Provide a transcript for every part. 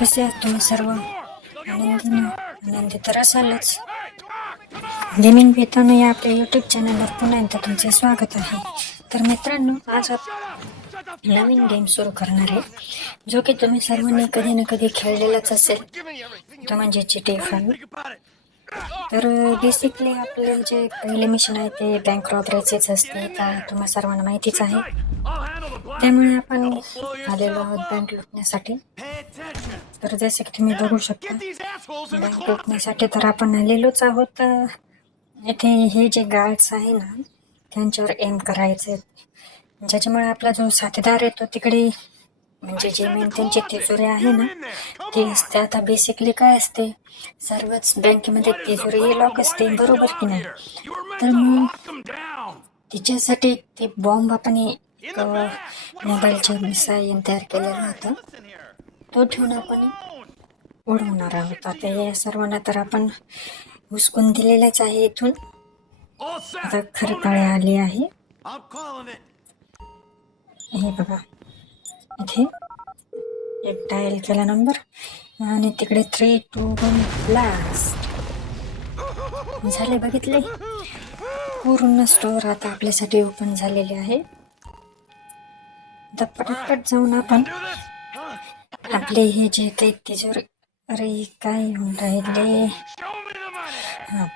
कसे आहात तुम्ही सर्व? आनंदी तर असालच. गेमिंग पेतानो या आपल्या यूट्यूब चॅनलवर पुन्हा एकदा तुमचे स्वागत आहे. तर मित्रांनो, आज आपण नवीन गेम सुरू करणार आहे, जो की तुम्ही सर्वांनी कधी ना कधी खेळलेलाच असेल, तो म्हणजे GTA 5. तर बेसिकली आपले जे पहिले मिशन आहे ते बँक रॉबरीचेच असते, तुम्हाला सर्वांना माहितीच आहे. त्यामुळे आपण आलेलो आहोत बँक लुटण्यासाठी. तर जसे की तुम्ही बघू शकता, बँक लुटण्यासाठी तर आपण आलेलोच आहोत. इथे हे जे गार्ड्स आहे ना, त्यांच्यावर एम करायचे, ज्याच्यामुळे आपला जो साथीदार येतो तिकडे, म्हणजे जे मेन त्यांची तिजोरी आहे ना ती असते. आता बेसिकली काय असते, सर्वच बँकेमध्ये तिजोरी लॉक असते, बरोबर की नाही? तर मग तिच्यासाठी ते बॉम्ब आपण मोबाईलच्या साहाय्याने तयार केलेलं होतं, तो ठेवून आपण उडवणार आहोत. आता या सर्वांना तर आपण हुसकून दिलेलंच आहे इथून. आता खरी पाळी आली आहे. हे बघा, इथे एक डायल केला नंबर आणि तिकडे 3, 2, 1 ब्लास्ट झाले. बघितले, पूर्ण स्टोअर आता आपल्यासाठी ओपन झालेले आहे. आता पटपट जाऊन आपण आपले हे जे काही तिजोरी, अरे काय होऊन राहिले.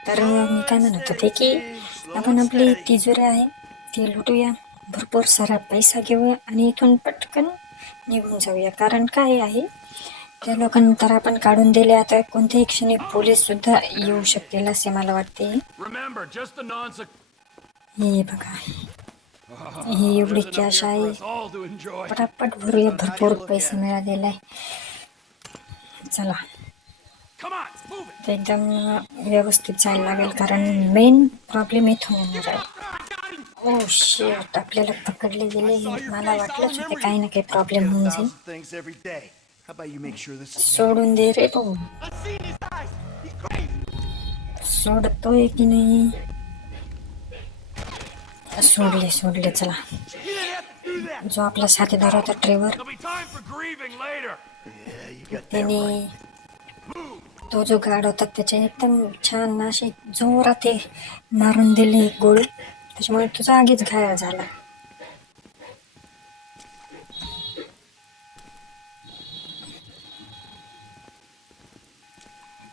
तर मी काय म्हणत होते की आपण आपली तिजोरी आहे ती लुटूया, भरपूर सारा पैसा घेऊया आणि इथून पटकन निघून जाऊया. कारण काय आहे, त्या लोकांना तर आपण काढून दिले, आता कोणत्याही क्षणी पोलीस सुद्धा येऊ शकतील असे मला वाटते. हे बघा, ही एवढी कॅश आहे, पटापट भरूया, भरपूर पैसे मिळालेले आहे. चला, एकदम व्यवस्थित जायला लागेल, कारण मेन प्रॉब्लेम इथून येणार आहे. ओ शिट, आपल्याला पकडले गेले. मला वाटलंच होते काही ना काही प्रॉब्लेम होऊन जाईल. सोडून दे रे भाऊ, सोडतोय की नाही? सोडले. चला, जो आपला साथीदार होता ट्रेवर, त्याने तो जो गार्ड होता त्याच्या एकदम छान अशी जोरात मारून दिली गोळी, त्याच्यामुळे तो जागीच घायल झाला.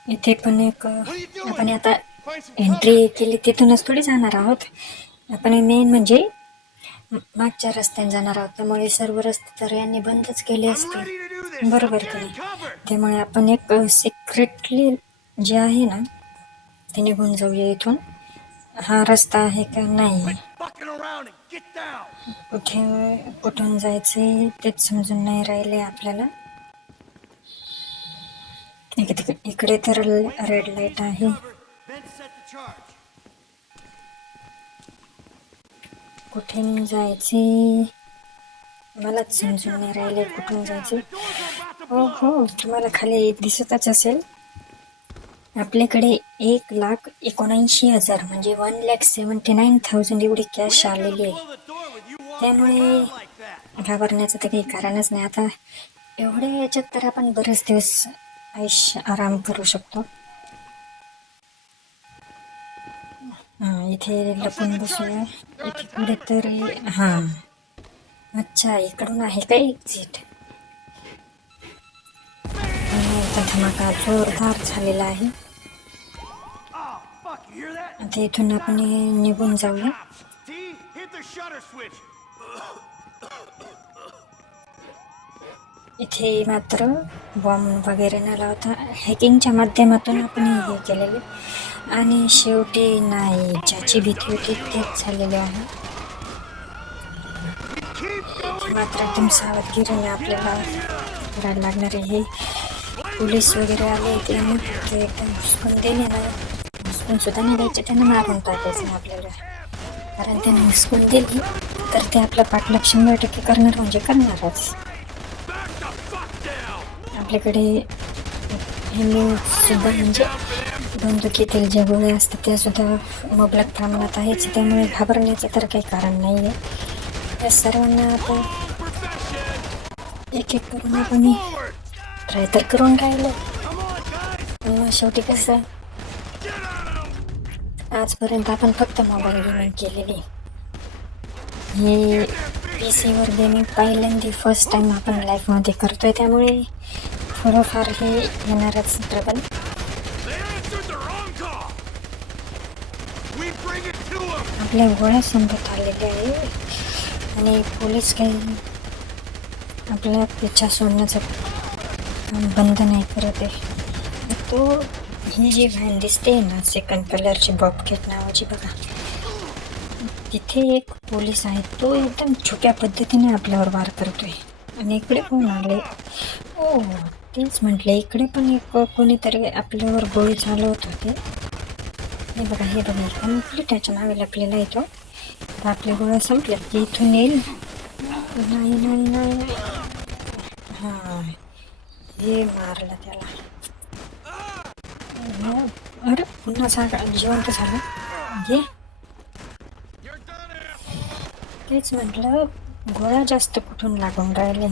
इथे पण एक आपण आता एंट्री केली, तिथूनच थोडी जाणार आहोत आपण. मेन म्हणजे मागच्या रस्त्याने जाणार आहोत, त्यामुळे सर्व रस्ते तर यांनी बंदच केले असते, बरोबर की नाही? त्यामुळे आपण एक सिक्रेटली जे आहे ना ते निघून जाऊया इथून. हा रस्ता आहे का नाही, कुठून जायचे तेच समजून नाही राहिले आपल्याला. इकडे तर रेड लाईट आहे. कुठून जायचे मलाच समजून नाही राहिले, कुठून जायचे. हो, तुम्हाला खाली दिसतच असेल, आपल्याकडे 1,79,000 म्हणजे 1,79,000 एवढी कॅश आलेली आहे. त्यामुळे घाबरण्याचं तर काही कारणच नाही. आता एवढ्या याच्यात तर आपण बरेच दिवस आयुष्य आराम करू शकतो. इथे लपून बसूया. इथे कुठेतरी, अच्छा, इकडून आहे का एक्झिट? धमाका जोरदार झालेला आहे. आता इथून आपण निघून जाऊया. इथे मात्र बॉम्ब वगैरे न लावता हॅकिंगच्या माध्यमातून आपण हे केलेले, आणि शेवटी नाही, ज्याची भीती होती तेच झालेले आहे. मात्र एकदम सावधगिरीने आपल्याला करायला लागणारे. हे पोलीस वगैरे आले ते एकदम हुसकून दिले ना, हुसकून सुद्धा नाही द्यायचे, त्यांना मारून टाकायचं ना आपल्याला. कारण त्यांना हुसकून दिली तर ते आपला पाठलाग 100% करणार, म्हणजे करणारच. आपल्याकडे हे सुद्धा, म्हणजे बंदुकीतील ज्या गोळ्या असतात त्या सुद्धा मुबलक प्रमाणात आहेच, त्यामुळे घाबरण्याचं तर काही कारण नाही आहे. त्या सर्वांना आता एक एक करून आपण ट्राय तर करून राहिलं, पण मग शेवटी कसं आजपर्यंत आपण फक्त मोबाईल गेमिंग केलेली. हे पी सीवर गेमिंग पहिल्यांदा फर्स्ट टाइम आपण लाईफमध्ये करतोय, त्यामुळे थोडंफार हे येणारच ट्रबल. आपल्या गोळ्या संपत आलेल्या आहे आणि पोलीस काही आपल्या पिच्छा सोडण्याचं बंद नाही करत आहे. तो ही जी व्हॅन दिसते ना सेकंड कलरची बॉबकॅट नावाची बघा, तिथे एक पोलीस आहे, तो एकदम छुप्या पद्धतीने आपल्यावर वार करतोय. आणि इकडे कोण आले? ओ तेच म्हटले, इकडे पण एक कोणीतरी आपल्यावर गोळी चालवत होते. हे बघा कम्प्लीट त्याच्या नावे लपलेला येतो. तर आपल्या गोळ्या संपल्या की इथून येईल. नाही. हां, हे मारलं त्याला. अरे पुन्हा जागा जिवंत झालं. घे, तेच म्हटलं, गोळ्या जास्त कुठून लागून राहिले.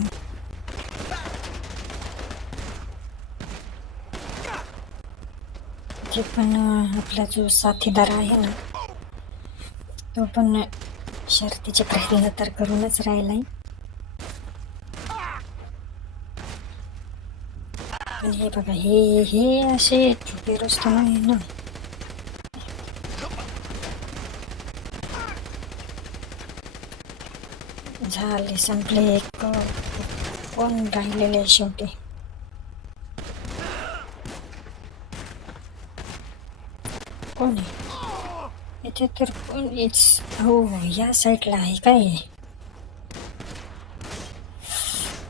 ते पण आपला जो साथीदार आहे ना, तो पण शर्तीचे प्रयत्न तर करूनच राहिलाय. पण हे बघा, हे असे छुपे रस्ते नाही ना. झाले, संपले. एक कोण राहिलेले शेवटी? कोण आहे इथे? तर कोणीच. हो, या साईडला आहे काय?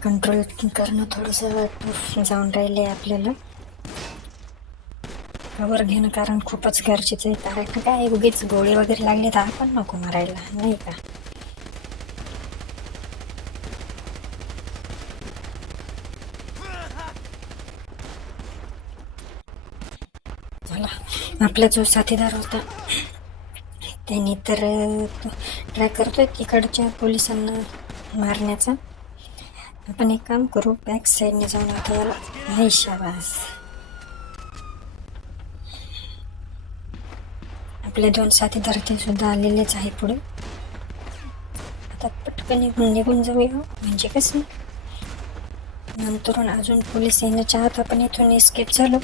कंट्रोल करणं थोडंसं टफ जाऊन राहिले आपल्याला. कवर घेणं कारण खूपच गरजेचं आहे. कारण काय उगीच गोळी वगैरे लागली तर आपण नको मारायला, नाही का? मला आपला जो साथीदार होता त्यांनी तर ट्राय करतोय तिकडच्या पोलिसांना मारण्याचा. आपण एक काम करू, बॅक साईडने जाऊन आता याला. नाही, शाबास. आपले 2 साथीदार ते सुद्धा आलेलेच आहे पुढे. आता पटकन निघून जाऊया, म्हणजे कसं नंतरून अजून पोलीस येण्याच्या आत आपण इथून एस्केप झालो.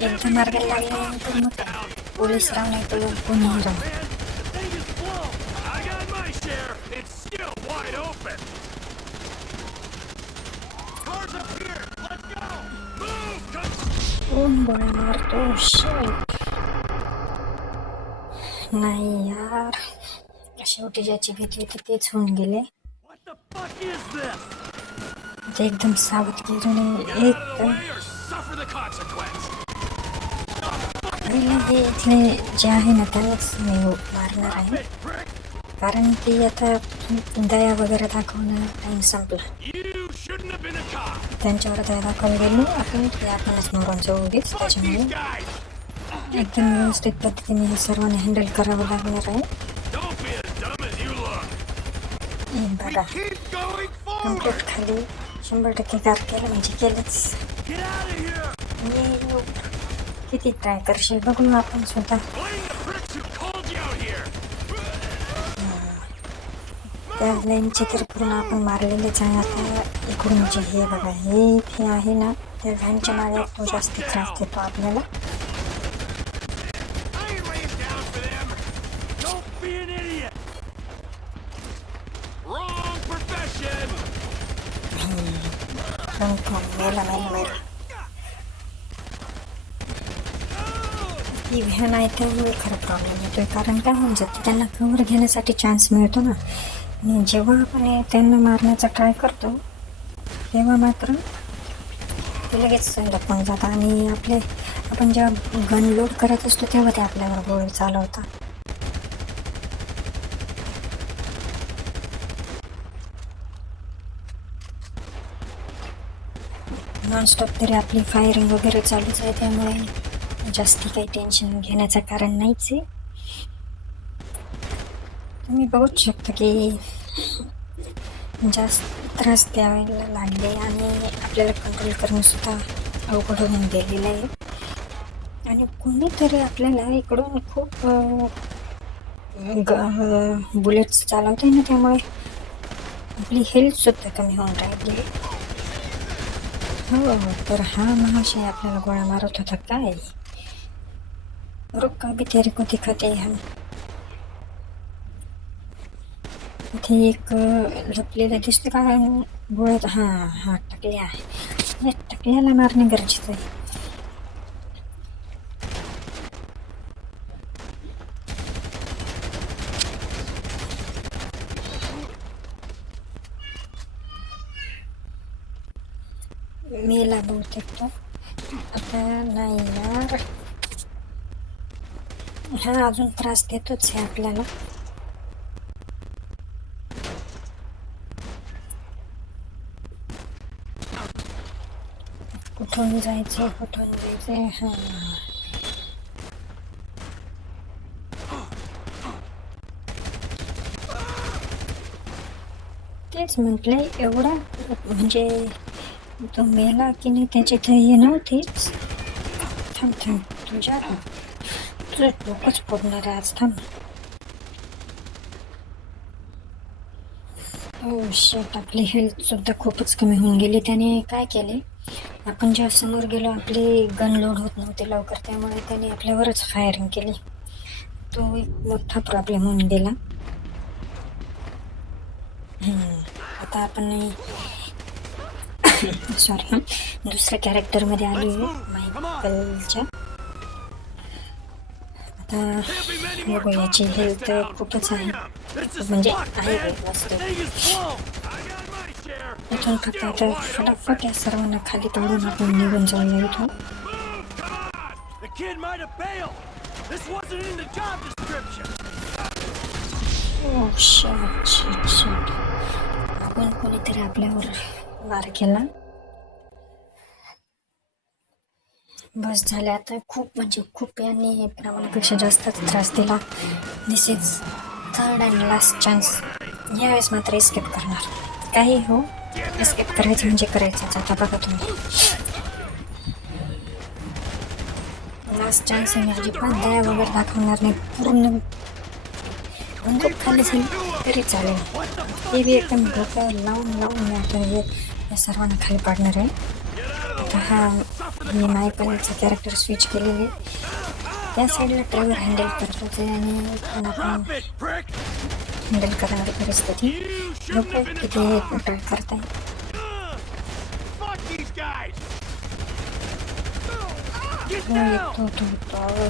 एकदा मार्गाला लागल्यानंतर मग पोलीस राव नाही तर कोणीही राव. कोण गोळ्या मारतो? शिट. नाही यार, शेवटी ज्याची भीती होती तेच होऊन गेले. ते एकदम सावधगिरीने हे इथले जे आहे ना त्यालाच मी मारणार आहे, कारण की आता दया वगैरे दाखवणं टाईम संपला. त्यांच्यावर दया दाखवून गेलो आपण की आपणच मरून जाऊ उगीच. त्याच्यामुळे एकदम व्यवस्थित पद्धतीने हे सर्वांनी हँडल करावं लागणार आहे. बघा, कम्प्लीट खाली 100% गार केलं म्हणजे केलंच. किती ट्राय करशील बघू आपण सुद्धा. त्या लाईनचे तर पूर्ण आपण मारलेलेच आहे. आता इकडून जे हे बघा, हे आहे ना, त्या व्हॅनच्या मागे तो जास्त त्रास देतो आपल्याला. मेला. ही व्हॅन आहे त्यामुळे खरं प्रॉब्लेम येतोय, कारण काय होऊन जातं, त्यांना कवर घेण्यासाठी चान्स मिळतो ना. आणि जेव्हा आपण त्यांना मारण्याचा ट्राय करतो तेव्हा मात्र ते लगेच लपवून जातात. आणि आपण जेव्हा गन लोड करत असतो तेव्हा ते आपल्यावर गोळी चालवतात. नॉनस्टॉप तरी आपली फायरिंग वगैरे चालूच आहे, त्यामुळे जास्ती काही टेन्शन घेण्याचं कारण नाहीच आहे. तुम्ही बघूच शकता की जास्त त्रास द्यायला लागले आणि आपल्याला कंट्रोल करणं सुद्धा अवघड होऊन गेलेलं आहे. आणि कोणीतरी आपल्याला इकडून खूप बुलेट्स चालवते ना, त्यामुळे आपली हेल्थसुद्धा कमी होऊन राहिली. हो, तर हा महाशय आपल्याला गोळ्या मारत होता काय? रुक अभी तेरे को दिखाते हैं हम. इथे एक लपलेला दिसतो का गोळ्यात? हा टकल्या आहे. या टकल्याला मारणे गरजेचं आहे. मेला बहुतेक तो. आता नाही यार, हा अजून त्रास देतोच आहे आपल्याला. कुठून जायचं हा. तेच म्हटलंय, एवढा म्हणजे तो मेला की नाही त्याची तर हे नव्हतीच. थांब तुझं डोकंच फोडणार आहे आज. थांब. हो शेट, आपली हेल्थसुद्धा खूपच कमी होऊन गेली. त्याने काय केले, आपण जेव्हा समोर गेलो आपली गन लोड होत नव्हती लवकर, त्यामुळे त्याने आपल्यावरच फायरिंग केली. तो एक मोठा प्रॉब्लेम होऊन गेला. आता आपण सॉरी दुसऱ्या कॅरेक्टरमध्ये आलो आहे, मायकलच्या. आता बघू, याची हेल्थ खूपच आहे, म्हणजे आहे व्यवस्थित. इथून फक्त आता फटाफट या सर्वांना खाली पाडून आपण निघून जाऊया इथून. Oh shit. आपण कोणीतरी आपल्यावर वार केला. बस झाले आता. खूप म्हणजे खूप यांनी प्रमाणापेक्षा जास्तच त्रास दिला. This is third and last chance. यावेळेस मात्र एस्केप करणार. काही हो, एस्केप करायचं म्हणजे करायचंच. आता बघा तुम्ही, लास्ट चान्स आहे. अजिबात दया वगैरे दाखवणार नाही. पूर्ण बंदूक खाली झाली तरी चालेल. ते बी एकदम डोक्यावर लावून मी आता हे या सर्वांना खाली पाडणार आहे. आता हा मी मायकलचं कॅरेक्टर स्विच केलेले. त्या साईडला ट्रेवर हँडल करत होते आणि पण आपण हँडल करणारी परिस्थिती. लोक किती ट्राय करताय. तो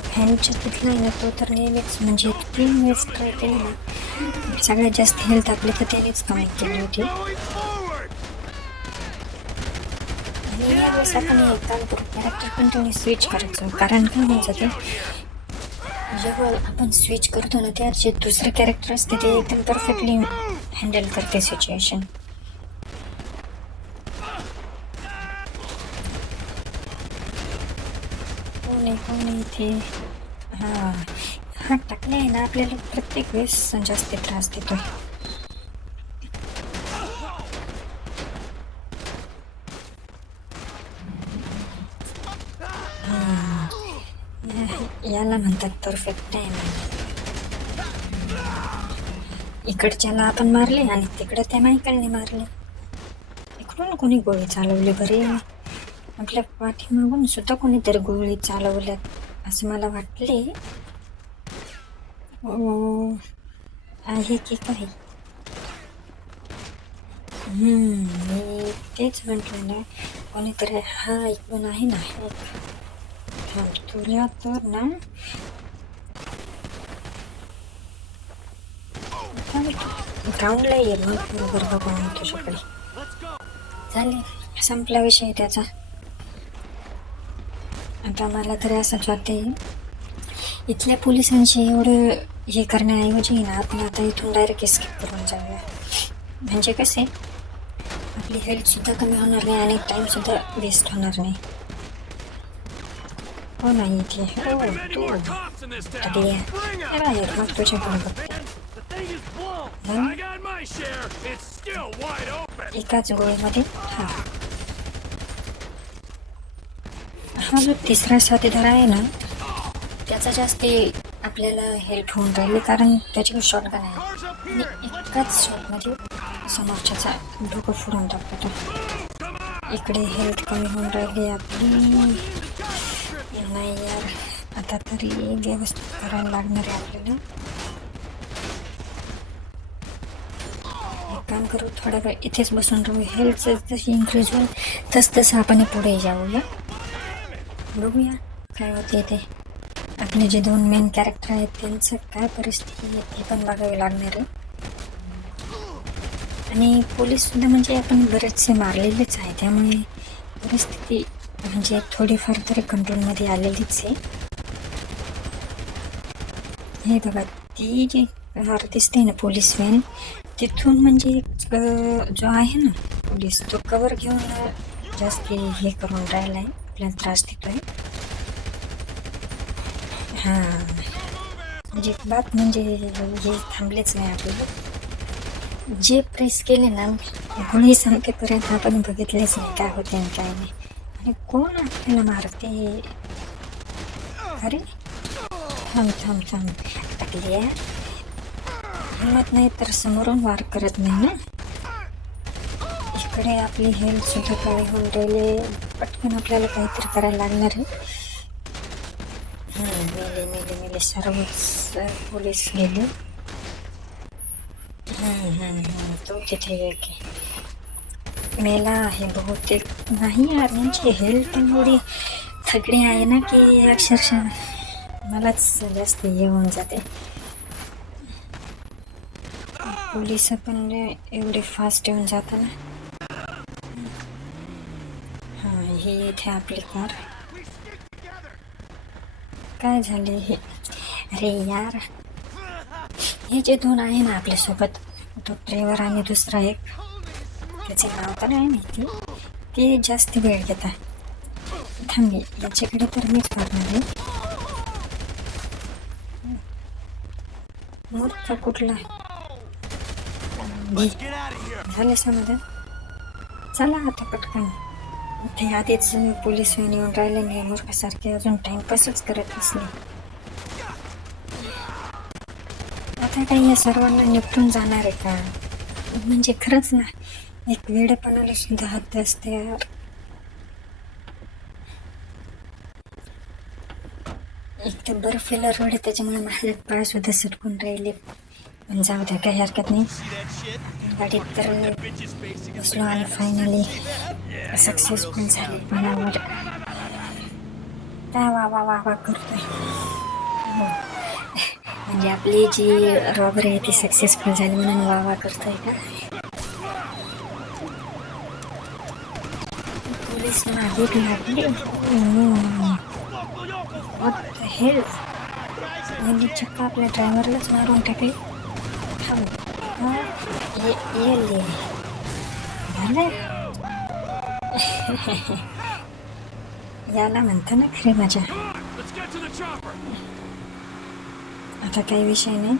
फॅनच्या तिथला आहे ना, तो तर नेहमीच म्हणजे 3 वेळेस ट्राय केली ना, सगळ्यात जास्त हेल्थ आपली तर त्यानेच कमी केली होती. आणि यावेळेस आपण एक काम करू, कॅरेक्टर कंटिन्यू स्विच करायचं. कारण काय व्हायचं, ते जेव्हा आपण स्विच करतो ना, त्यात जे दुसरे कॅरेक्टर असते ते एकदम परफेक्टली हँडल करते सिच्युएशन. कोण इथे? हा टाकले आहे ना, आपल्याला प्रत्येक वेळेस जास्त त्रास देतो. याला म्हणतात परफेक्ट टाइम. इकडच्याला आपण मारले आणि तिकडे त्या मायकलने मारले. इकडून कोणी गोळी चालवली बरे? आपल्या पाठीमागून सुद्धा कोणीतरी गोळी चालवल्यात असं मला वाटले. आहे की काय? मी तेच म्हटलं ना, कोणीतरी हा ऐकून आहे ना. तुला तर ना ग्राउंडला ये मग बरोबर बघून तुझ्याकडे. झाले, संपला विषय त्याचा. आता मला तरी असंच वाटते, इथल्या पोलिसांशी एवढं हे करण्याऐवजी ना, आपण आता इथून डायरेक्ट एस्केप करून जाऊया. म्हणजे कसे, आपली हेल्थसुद्धा कमी होणार नाही आणि टाईमसुद्धा वेस्ट होणार नाही. हो नाही इथे. हो तू टाकली मग तुझ्याकडे बघते. एकाच गोळीमध्ये हा जो तिसरा साथीदार आहे ना, त्याचा जास्ती आपल्याला हेल्प होऊन राहिली, कारण त्याच्याकडे शॉटगन आहे आणि एकाच शॉटमध्ये समोरच्याचा डोकं फोडून टाकतो. इकडे हेल्थ कमी होऊन राहिली आपली. नाही यार, आता तरी व्यवस्थित करायला लागणार आहे आपल्याला. एक काम करू, थोडा वेळ इथेच बसून राहू. हेल्थ जशी इन्क्रीज होईल तसं आपण पुढे जाऊया, बघूया काय होते ते. आपले जे दोन मेन कॅरेक्टर आहेत त्यांचं काय परिस्थिती आहे हे पण बघावे लागणार आहे. आणि पोलीससुद्धा म्हणजे आपण बरेचसे मारलेलेच आहे, त्यामुळे परिस्थिती म्हणजे थोडीफार तरी कंट्रोलमध्ये आलेलीच आहे. हे बघा, ती जी कार दिसते ना पोलीस व्हॅन, तिथून म्हणजे जो आहे ना पोलीस, तो कवर घेऊन जास्त हे करून राहिला आहे, आपल्याला त्रास देतोय. हां, म्हणजे बात म्हणजे हे थांबलेच नाही आपल्याला. जे प्रेस केले ना गोळी संपेपर्यंत आपण बघितलेच नाही काय होते आणि काय नाही. आणि कोण आपल्याला मारते? अरे थांब थांब थांब, टाकली आहे. हिंमत नाही तर समोरून वार करत नाही ना. इकडे आपली हेल्थ सुद्धा कमी होऊन राहिली. पटकन आपल्याला काहीतरी करायला लागणार आहे. मेले मेले मेले सर्वच पोलीस गेले. तो तिथे मेला आहे बहुतेक. नाही यार, यांची हेल्थ एवढी तगडी आहे ना की अक्षरशः मलाच जास्त हे होऊन जाते. पोलिस पण एवढे फास्ट येऊन जातात ना. हां, हे इथे आपली कार. काय झाले हे? अरे यार, हे जे दोन आहे ना आपल्यासोबत, तो ड्रायव्हर आणि दुसरा एक, त्याचे नाव तर नाही माहिती, ते जास्त वेळ घेत आहे. थांबे, याच्याकडे तर मीच मारणार आहे. मूर्ख कुठला झाले समाधान. चला आता पटकन. ते आधीच पोलीस व्हॅन येऊन राहिले नाही, मूर्खासारखे अजून टाइमपासच करत असले. आता काही या सर्वांना निपटून जाणार आहे का? म्हणजे खरंच ना, एक वेडेपणाला सुद्धा हद्द असते यार. एक तर बर्फीला रोड आहे, त्याच्यामुळे माझे पाय सुद्धा सटकून राहिले. पण जाऊ द्या, काही हरकत नाही. गाडीत तर बसलो आणि फायनली सक्सेसफुल झाली. मनावर काय वा वा वा वा करतोय. हो, म्हणजे आपली जी रॉबरी आहे ती सक्सेसफुल झाली म्हणून वा वा करतोय का? पोलीस मागे लागले. What the hell? यांनी चक्क आपल्या ड्रायव्हरलाच मारून टाकले. झालं. याला म्हणता ना खरी मजा. आता काही विषय नाही.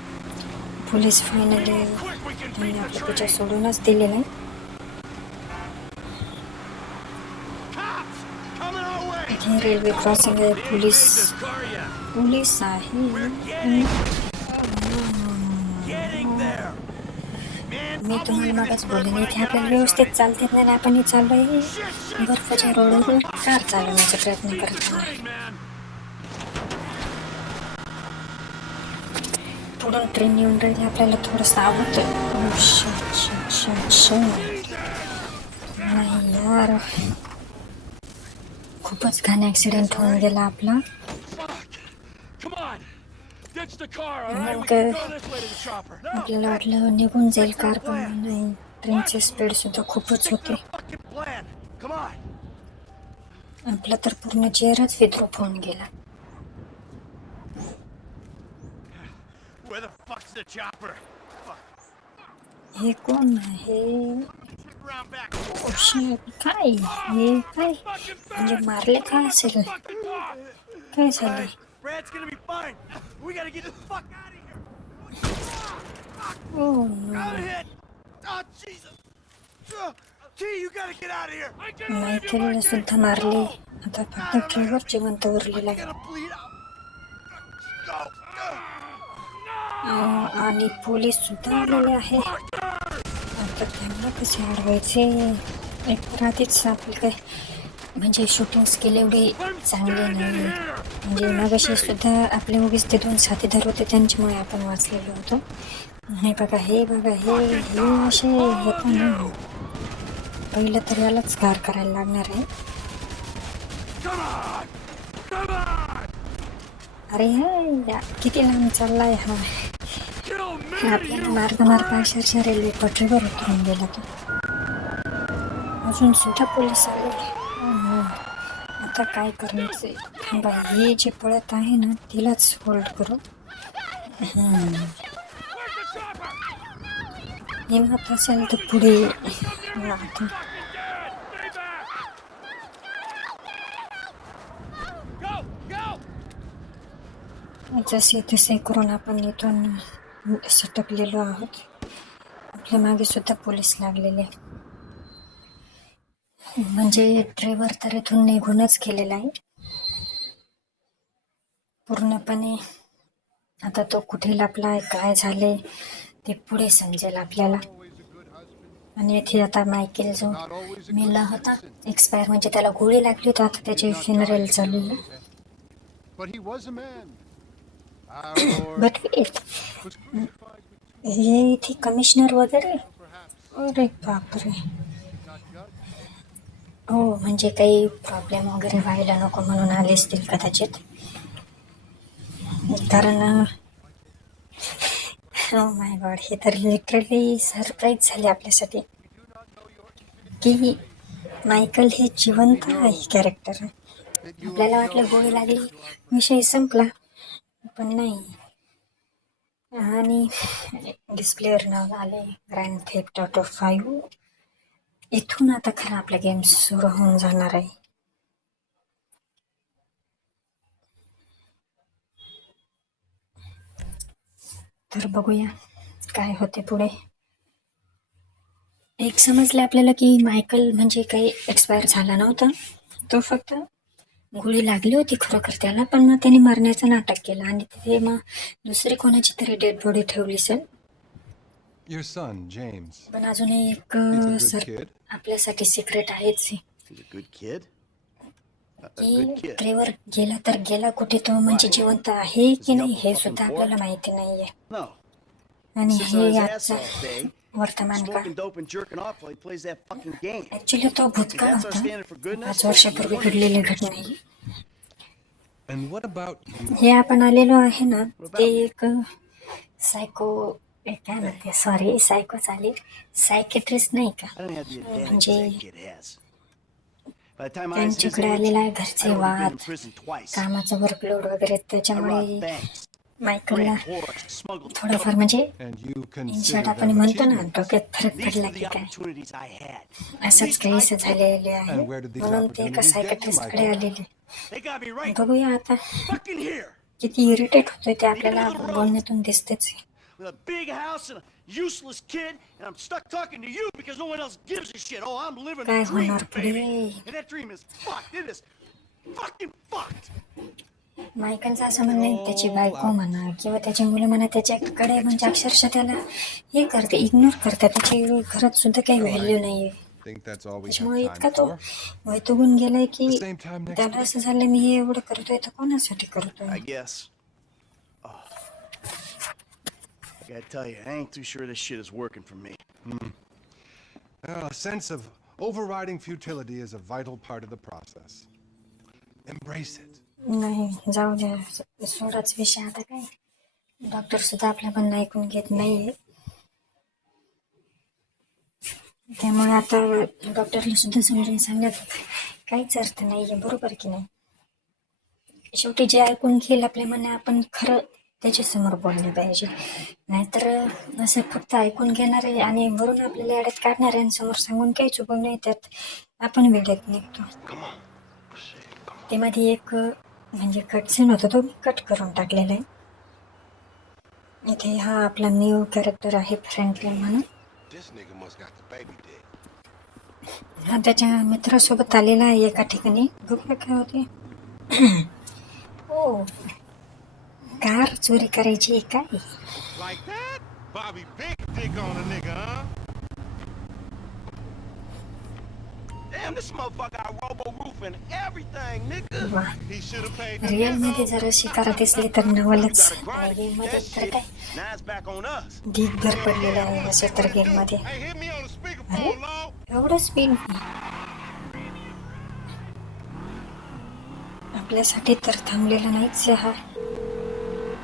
पोलीस फायनली त्यांनी आपल्या पिछा सोडूनच दिले नाही. इथे रेल्वे क्रॉसिंग आहे. पोलीस आहे. मी तुम्हाला मगच बोलले, इथे आपल्याला व्यवस्थित चालते नाही, आपण चाललोय बर्फाच्या रोडवर कार चालवण्याचा प्रयत्न करत आहे. पुढून ट्रेन येऊन राहिली, आपल्याला थोडंसं आवडतं. नाही यार, खूपच घाण ॲक्सिडेंट होऊन गेला आपला. नेमकं आपल्याला वाटलं निघून जाईल कार, पण नाही, ट्रेनची स्पीड सुद्धा खूपच होती. आपला तर पूर्ण चेहराच विद्रूप होऊन गेला. हे कोण आहे? काय हे? काय म्हणजे मारले का असेल? काय झाले? T, you gotta get out of here. मायकेलला सुद्धा मारले. आता फक्त ट्रेवर जिवंत उरलेला आहे. Gonna bleed out. Go. आणि पोलीस सुद्धा आलेले आहे. आता त्यांना कसे अडवायचे? एक तर आधीच आपली काय म्हणजे शूटिंग स्किल एवढी चांगली नाही. म्हणजे मगाशी सुद्धा आपले उगीच ते 2 साथीदार होते त्यांच्यामुळे आपण वाचलेलो होतो. हे बघा हे असे होतं ना. पहिलं तर यालाच गार करायला लागणार आहे. अरे हे किती लांब चाललाय हा. आपल्याला मारता अक्षरशः रेल्वे पटरीवर उतरून गेला तो. अजून सुद्धा पोलीस आले. आता काय करायचंय? थांबा, ही जी पळत आहे ना तिलाच होल्ड करू. हिंमत असेल तर पुढे आता जसे तसे करून आपण इथून सटकलेलो आहोत. आपल्या मागे सुद्धा पोलीस लागलेले. म्हणजे ड्रायव्हर तर इथून निघूनच गेलेला आहे पूर्णपणे. आता तो कुठे लपलाय, काय झाले ते पुढे समजेल आपल्याला. आणि इथे आता मायकेल जो मेला होता, एक्सपायर म्हणजे त्याला गोळी लागली होती, आता त्याची फ्युनरल चालू आहे. बट हे इथे कमिशनर वगैरे, अरे बापरे. हो, म्हणजे काही प्रॉब्लेम वगैरे व्हायला नको म्हणून आले असतील कदाचित. कारण ओ माय गॉड, हे तर लिटरली सरप्राईज झाले आपल्यासाठी की मायकल हे जिवंत आहे कॅरेक्टर. आपल्याला वाटलं गोळी लागली विषय संपला, पण नाही. आणि डिस्प्लेवर नाव आले ग्रँड थेफ्ट ऑटो 5. इथून आता खरं आपला गेम सुरू होऊन जाणार आहे. तर बघूया काय होते पुढे. एक समजलं आपल्याला की मायकल म्हणजे काही एक्सपायर झाला नव्हता, तो फक्त गोळी लागली होती खरोखर त्याला, पण मग त्याने मरण्याचं नाटक केलं आणि तिथे मग दुसरी कोणाची तरी डेड बॉडी ठेवली असेल. Your son, James. पण अजूनही एक He's a good sir kid. आपल्यासाठी सिक्रेट आहेच He's a good kid. A की good kid. ड्रायव्हर गेला तर गेला कुठे, तो म्हणजे जिवंत आहे की नाही हे सुद्धा आपल्याला माहिती नाहीये. No. आणि Sits on हे his ass आजचं all day, वर्तमान काळ. smoking dope and jerking off while he plays that fucking game. Actually तो If भूतकाळ that's our होता, standard for goodness, 5 वर्षापूर्वी घडलेली घटना ही. And what about you? हे आपण आलेलो आहे ना, What ते about me? एक काय म्हणते, सॉरी सायको चालेल, सायकेट्रिस्ट नाही का, I don't have the advantage म्हणजे that kid has. By the time I was his त्यांच्याकडे age, आलेला आहे I'd घरचे already been वाद, in prison twice. कामाचा वर्कलोड वगैरे, I robbed त्याच्यामुळे banks, मायकलला ran whores, smuggled थोडंफार dope. म्हणजे And you in short consider आपण them म्हणतो ना achievements? डोक्यात फरक These पडला were की the काय, opportunities I had. At असंच least I काहीसं took झालेले आहे. And where did these म्हणून ते एका opportunities get you, सायकेट्रिस्टकडे Michael? आलेले. They got me right बघूया आता fucking here. किती इरिटेट होतोय ते आपल्याला बोलण्यातून दिसतेच. With a big house and a useless kid, and I'm stuck talking to you because no one else gives a shit. Oh, I'm living काय a dream, होणार baby. पुढे? And that dream is fucked. It is fucking fucked. मायकलचं असं म्हणणं आहे, त्याची बायको म्हणा किंवा त्याची मुलं म्हणा त्याच्याकडे म्हणजे अक्षरशः त्याला हे करते, इग्नोर करते. त्याची घरात सुद्धा काही व्हॅल्यू नाहीये. Think that's all we have त्याच्यामुळे time इतका तो for? वैतागून गेलाय की The same time next त्याला week? असं झालं, मी हे एवढं करतोय तर कोणासाठी करतोय. I guess. Oh. I gotta tell you, I ain't too sure this shit is working for me. A sense of overriding futility is a vital part of the process. Embrace it. नाही, जाऊ द्या, सोडाच विषय. आता काय, doctor सुद्धा आपल्या पण ऐकून घेत नाहीये. त्यामुळे आता डॉक्टरला सुद्धा समजून सांगण्यात काहीच अर्थ नाहीये, बरोबर की नाही. शेवटी जे ऐकून घेईल आपले म्हणणे, आपण खरं त्याच्यासमोर बोलले पाहिजे. नाहीतर असं फक्त ऐकून घेणारे आणि वरून आपल्याला अडत काढणारे आणि समोर सांगून काहीच उपयोग नाही, त्यात आपण वेड्यात निघतो. ते मध्ये एक म्हणजे कट सीन होता, तो मी कट करून टाकलेला आहे. इथे हा आपला न्यू कॅरेक्टर आहे फ्रँकलिन म्हणून. This nigga must got the baby dead. हा त्याच्या मित्रासोबत आलेला आहे एका ठिकाणी. बघूया काय होते. हो, कार चोरी करायची आहे काय? Like that? Bobby big dick on a nigga, huh? Damn, this motherfucker got robo roof and everything, nigga. वा, He should have paid the real मध्ये जर अशी कार दिसली तर नवलच. Gotta grind आणि to गेम keep मध्ये that तर shit. काय Now it's back on us. ढीगभर पडलेलं आहे असं तर गेम मध्ये. Hey, hit me on the अरे speakerphone, Law. एवढं स्पीड आपल्यासाठी तर थांबलेला नाहीच आहे हा.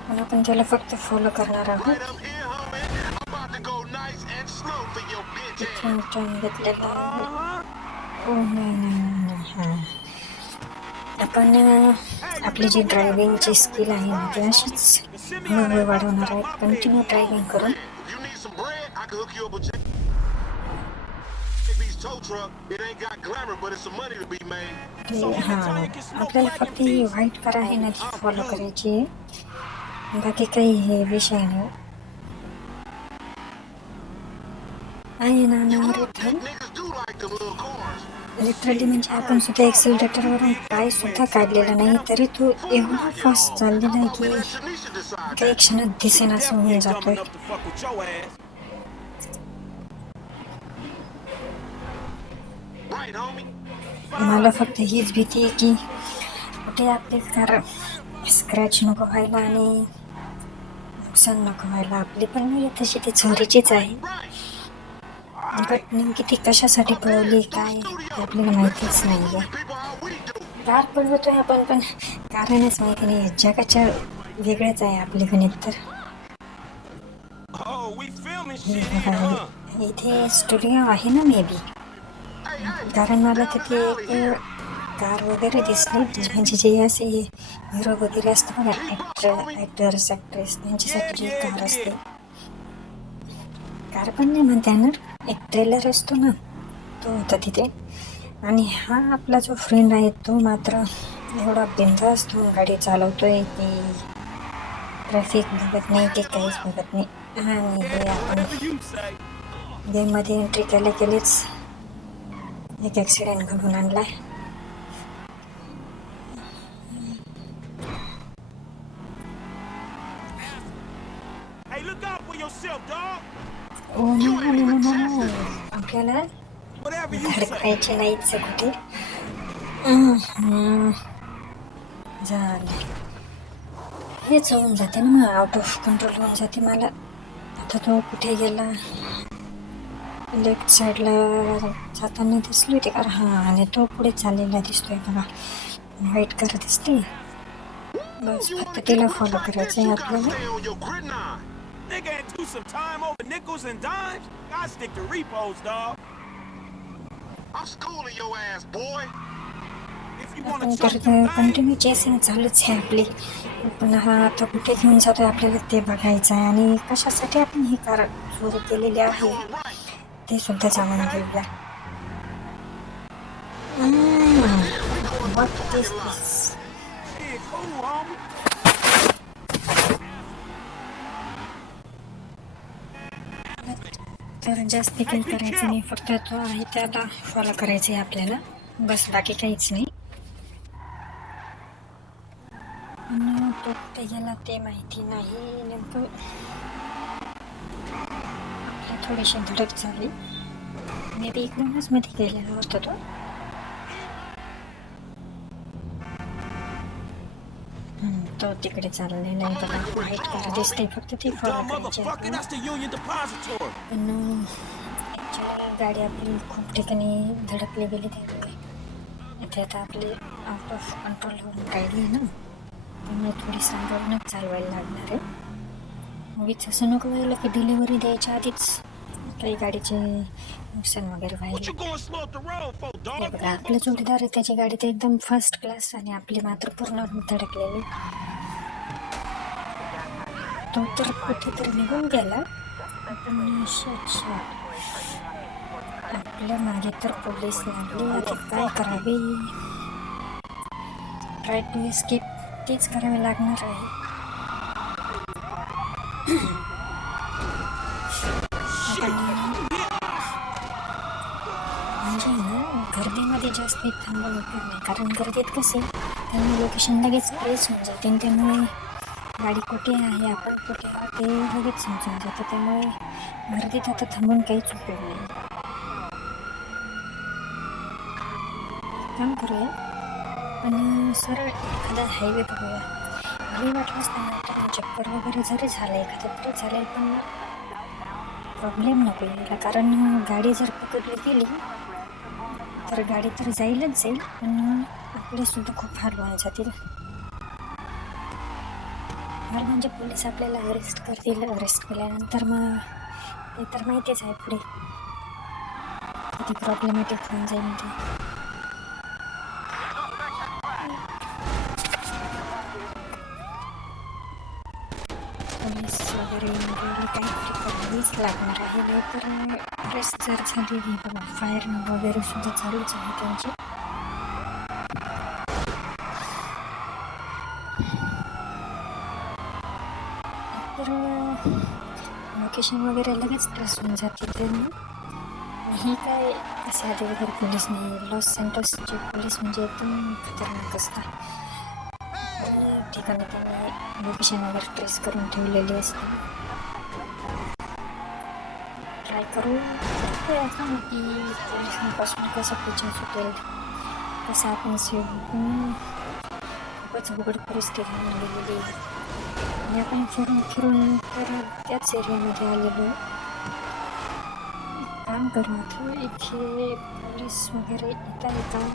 पण आपण त्याला फक्त फॉलो करणार आहोत. Right up here, homie. I'm about to go nice and slow for your bitch ass. इथून टर्न घेतलेला आहे. ओ नाही नाही नाही नाही हा. आपण आपली जी ड्रायव्हिंगची स्किल आहे ना ती अशीच हळूहळू वाढवणार आहे. कंटिन्यू ड्रायव्हिंग करून. If you need some bread, I can hook you up with JB's tow truck. It ain't got glamour, but it's some money to be made. ते हां आपल्याला फक्त ही व्हाईट कार आहे ना ती फॉलो करायची आहे. बाकी काही हे विषय नाही आहे ना ना इथं Niggas do like them little cars. Literally म्हणजे आपण सुद्धा एक्सिलेटरवरून पाय सुद्धा काढलेला नाही तरी तो एवढा फास्ट चाललेला आहे की Let Tanisha decide. काही क्षणात दिसेनाच Definitely होऊन ain't जातोय. dumb enough to fuck with your ass. Right, homie. मला फक्त हीच भीती आहे की कुठे आपली कार स्क्रॅच नको व्हायला आणि नुकसान नको व्हायला. आपली पण नाही तशी ती चोरीचीच आहे. Right. बट नेमकी ती कशासाठी पळवली काय हे आपल्याला माहितीच नाही आहे. People how we do. Car पळवतोय आपण पण कारणच माहिती नाही. जगाच्या वेगळेच आहे आपले गणित तर. Oh, we filming हे shit here, बघा huh? इथे स्टुडिओ आहे ना मे बी. Hey, hey. कारण मला तिथे एक कार वगैरे दिसली म्हणजे जे असे हिरो वगैरे असतात बघा ॲक्टर्स ॲक्ट्रेस त्यांच्यासाठी जी कार असते. कार पण नाही म्हणता येणार एक ट्रेलर असतो ना तो होता तिथे. आणि हा आपला जो फ्रेंड आहे तो मात्र एवढा बिनधास्त होऊन गाडी चालवतोय की ट्रॅफिक बघत नाही की काहीच बघत नाही. आणि हे आपण Whatever you say. गेममध्ये एंट्री केल्या केलीच एक ॲक्सिडेंट घडून आणला. Hey, look out for yourself, dog. Oh no आपल्याला Whatever you say. धडकायचे नाहीच कुठे. झालं हेच होऊन जाते ना मग आउट ऑफ कंट्रोल होऊन जाते मला. आता तो कुठे गेला लेफ्ट साईडला जाताना दिसली होती कार. हां आणि तो पुढे चाललेला दिसतोय बघा. व्हाईट कार दिसते. बस फक्त तिला फॉलो करायचं आहे आपल्याला. Stay on your gridiron. Nigga ain't do some time over nickels and dimes. Gotta stick to repos, dog. I'm schooling your ass, boy. If you आपण wanna तर choke them things, continue chasing चालूच आहे आपली. पण हा आता कुठे घेऊन जातोय आपल्याला ते बघायचं आहे. आणि कशासाठी आपण ही कार चोरी केलेली आहे Going right. ते सुद्धा जाणून घेऊया. What is this? shit, cool, homie. तर जास्त काही करायचं नाही फक्त तो आहे त्याला फॉलो करायचं आहे आपल्याला. बस बाकी काहीच नाही. पण तो कुठे गेला ते माहिती नाही नेमकं. आपल्या थोडीशी धडक झाली मे बी इकडूनच मध्ये गेलेला होता तो. तो तिकडे चाललेला आहे बघा. व्हाईट कार दिसते फक्त ती फॉलो Dumb करायची motherfucker, आपल्याला. that's the Union Depository. पण ॲक्च्युली गाडी आपली खूप ठिकाणी धडकली गेली त्यामुळे इथे आता आपली आउट ऑफ कंट्रोल होऊन राहिली आहे ना त्यामुळे थोडी सांभाळूनच चालवायला लागणार आहे. उगीच असं नको व्हायला की डिलिव्हरी द्यायच्या आधीच काही गाडीचे नुकसान वगैरे What व्हायला. you going slow up the road for, हे dog? बघा आपलं जोडीदार आहे त्याची गाडी तर एकदम फर्स्ट क्लास आणि आपली मात्र पूर्ण धडकलेली. तो तर कुठेतरी निघून गेला. पण आपल्या मागे तर पोलीस लागले. आता काय करावे. ट्राय टू एस्केप तेच करावे लागणार आहे. आता म्हणजे जास्त थांबून उपयोग नाही, कारण गर्दीत कसे त्यांना लोकेशन लगेच ट्रेस होऊन जाते आणि त्यामुळे गाडी कुठे आहे आपण कुठे आहे ते लगेच समजून जातं. त्यामुळे गर्दीत आता थांबून काहीच उपयोग नाही. काम करूया आणि सरळ एखादा हायवे बघूया. भले वाटलंच त्यांना चक्कर वगैरे जरी झालं एखादं तरी चालेल, पण प्रॉब्लेम नको यायला. कारण गाडी जर पकडली गेली तर गाडी तर जाईलच जाईल, पण आपले सुद्धा खूप हाल होऊन जातील. हाल म्हणजे पोलीस आपल्याला अरेस्ट करतील. अरेस्ट केल्यानंतर मग ते तर माहितीच आहे पुढे किती प्रॉब्लेमॅटिक होऊन जाईल ते. पोलीस वगैरे म्हणजे काहीतरी करावीच लागणार आहे, नाहीतर अरेस्ट जर झालेली बघा फायर वगैरे सुद्धा चालूच आहे त्यांची. तर लोकेशन वगैरे लगेच ट्रेस होऊन जाते त्यांनी. ही काय असे आधी वगैरे पोलीस नाही. लॉस सेंटर्सचे पोलीस म्हणजे एकदम खतरनाक असतात. ठिकाणी त्यांनी लोकेशन वगैरे ट्रेस करून ठेवलेली असते. ट्राय करू आपण की पोलिसांपासून कसं पिछा सुटेल, कसं आपण सेव. खूपच अवघड परिस्थिती होऊन गेलेली आणि आपण फिरून तर त्याच एरियामध्ये आलेलो. काम करू आता इथे पोलीस वगैरे येता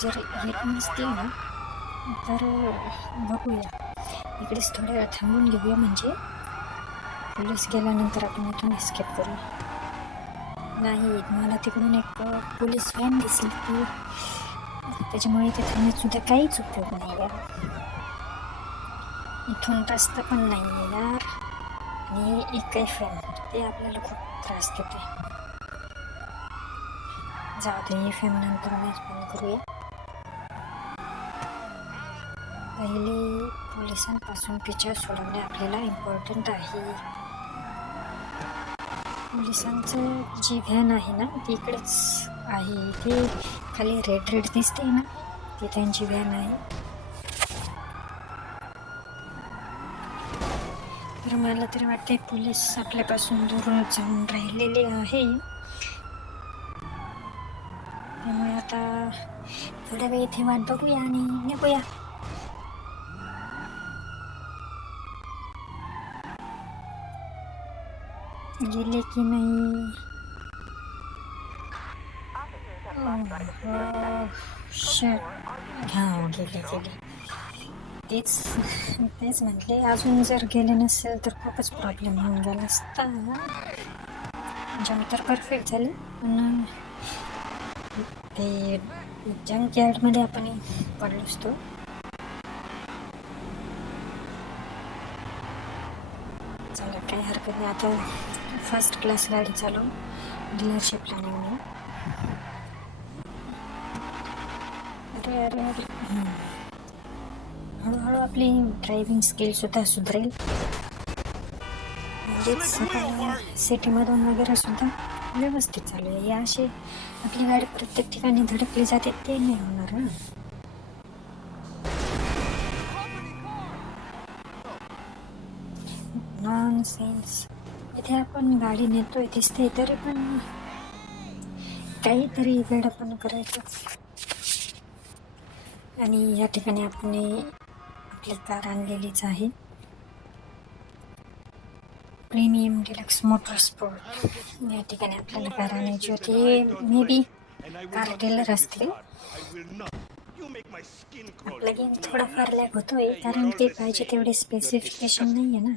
जर येत नसतील ना तर बघूया, इकडेच थोड्या वेळ थांबून घेऊया, म्हणजे पोलीस गेल्यानंतर आपण इथून एस्केप करू. नाही, मला तिकडून एक पोलीस व्हॅन दिसली की त्याच्यामुळे इथे थांबण्यात सुद्धा काहीच उपयोग नाही यार. इथून रस्ता पण नाही आहे यार, आणि एकही फ्रेम ते आपल्याला खूप त्रास देते. जाऊ दे, फेम नंतर मॅच बंद करूया. पहिले पोलिसांपासून पिछा सोडवणे आपल्याला इम्पॉर्टंट आहे. पोलिसांचं जी व्हॅन आहे ना ती इकडेच आहे. ती खाली रेड दिसते ना, ती त्यांची व्हॅन आहे. तर मला तरी वाटते पोलीस आपल्यापासून दूर जाऊन राहिलेले आहे. त्यामुळे आता थोड्या वेळ इथे वाट बघूया आणि निघूया. गेले की नाही? हां, गेले. तेच म्हटले, अजून जर गेले नसेल तर खूपच प्रॉब्लेम होऊन गेला असता. जंक तर परफेक्ट झाली, पण ते जंक यार्डमध्ये आपण पडलो असतो. चला, काही हरकत नाही. आता फर्स्ट क्लास गाडी चालवून डीलरशिपला नेऊन. अरे हळूहळू आपली ड्रायव्हिंग स्किलसुद्धा सुधारेल. म्हणजेच सिटीमधून वगैरे सुद्धा व्यवस्थित चालू आहे. या अशी आपली गाडी प्रत्येक ठिकाणी धडकली जाते ते नाही होणार ना. Non sense. इथे आपण गाडी नेतोय दिसते तरी पण काहीतरी वेडापण करायचं. आणि या ठिकाणी आपण आपली कार आणलेलीच आहे. Premium deluxe motor sport. या ठिकाणी आपल्याला कार आणायची होती. मे बी कार डीलर असतील. आपला गेम थोडाफार लॅग होतोय कारण ते पाहिजे तेवढे स्पेसिफिकेशन नाही आहे ना.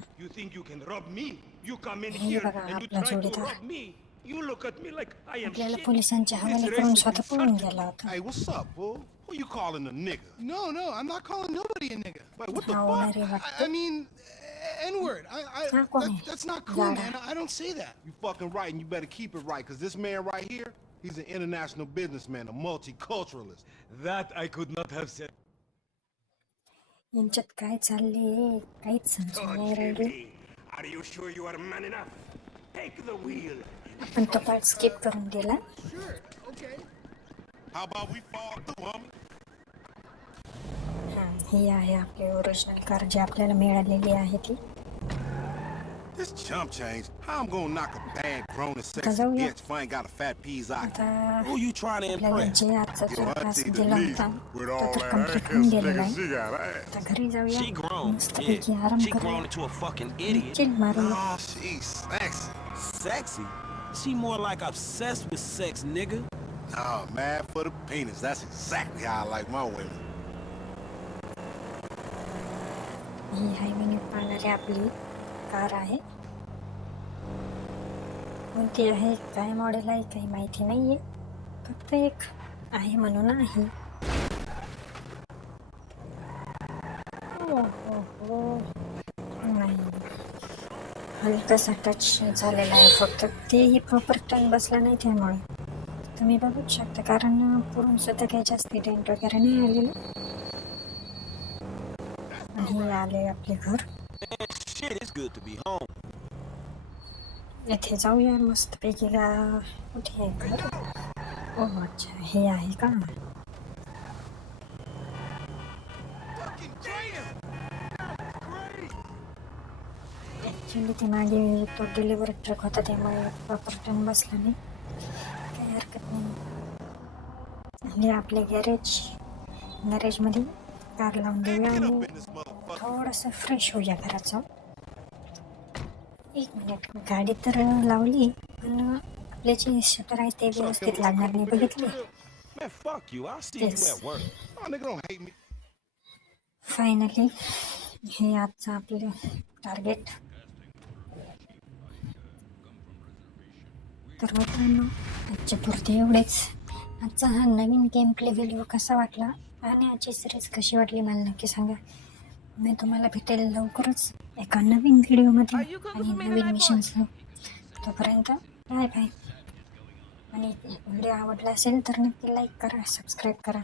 हे बघा आपला जोडीदार आपल्याला पोलिसांच्या हवाले करून स्वतः पळून गेला होता. Hey, what's up, fool? Who you calling a nigga? No, I'm not calling nobody a nigga. Wait, what the हा fuck? ओनर आहे I वाटतं. mean, N-word. हा कोण आहे? That's not cool, गाडा. man. I don't say that. You fucking right, and you better keep it right, because this man right here, he's an international businessman, a multiculturalist. That I could not have said. यांच्यात काय चालले काहीच समजून नाही राहिले. Are you sure you are man enough? Take the wheel. आपण तो part skip करून दिला. Sure. okay. How about we fall through, homie? ही आहे आपली ओरिजिनल कार जी आपल्याला मिळालेली आहे ती. This chump change. How I'm gonna knock a bad, grown and sexy जाऊया. bitch if I ain't got a fat peas eye? आता Who you trying to आपल्याला impress? जे आजचा जो Your तास auntie दिला Denise, होता with तो all तर that कम्प्लीट होऊन ass, गेलेला nigga, आहे. she got ass. आता घरी जाऊया, She grown. मस्तपैकी Yeah. आराम She grown करूया, into a fucking idiot. Chill मारूया. Oh, she's sexy. Sexy? She more like obsessed with sex, nigga. Oh, mad for the penis. That's exactly how I like my women. ही हायवेने पाळणारी आपली car आहे. कोणती आहे, काय model आहे, काही माहिती नाहीये, फक्त एक आहे म्हणून आहे. हो. नाही, हलकासा टच झालेला आहे फक्त, तेही प्रॉपर टर्न बसला नाही त्यामुळे तुम्ही बघूच शकता, कारण पुढून सुद्धा काही जास्त डेंट वगैरे नाही आलेलं. आणि हे आले आपले घर. Shit, it's good to be home. इथे जाऊया मस्तपैकी. कुठे आहे घर? ओ अच्छा, हे आहे का? ॲक्च्युली ते मागे तो डिलिव्हरी ट्रक होता त्यामुळे प्रॉपर टर्न बसला नाही, काही हरकत नाही. हे आपले गॅरेजमध्ये कार लावून देऊया आणि थोडंसं फ्रेश होऊया घराचं. 1 मिनिट, गाडी तर लावली पण आपले जे शटर आहे ते व्यवस्थित लागणार नाही, बघितले. Man, fuck you. I'll see you Yes. at work. Oh, nigga, don't hate me. Finally हे आजचं आपलं टार्गेट. तर मित्रांनो, आजच्या पुरते एवढेच. आजचा हा नवीन गेम प्ले व्हिडिओ कसा वाटला आणि आजची सिरीज कशी वाटली मला नक्की सांगा. मी तुम्हाला भेटेल लवकरच एका नवीन व्हिडिओमध्ये आणि नवीन मिशनसह. तोपर्यंत बाय बाय. आणि व्हिडिओ आवडला असेल तर नक्की लाईक करा, सबस्क्राईब करा.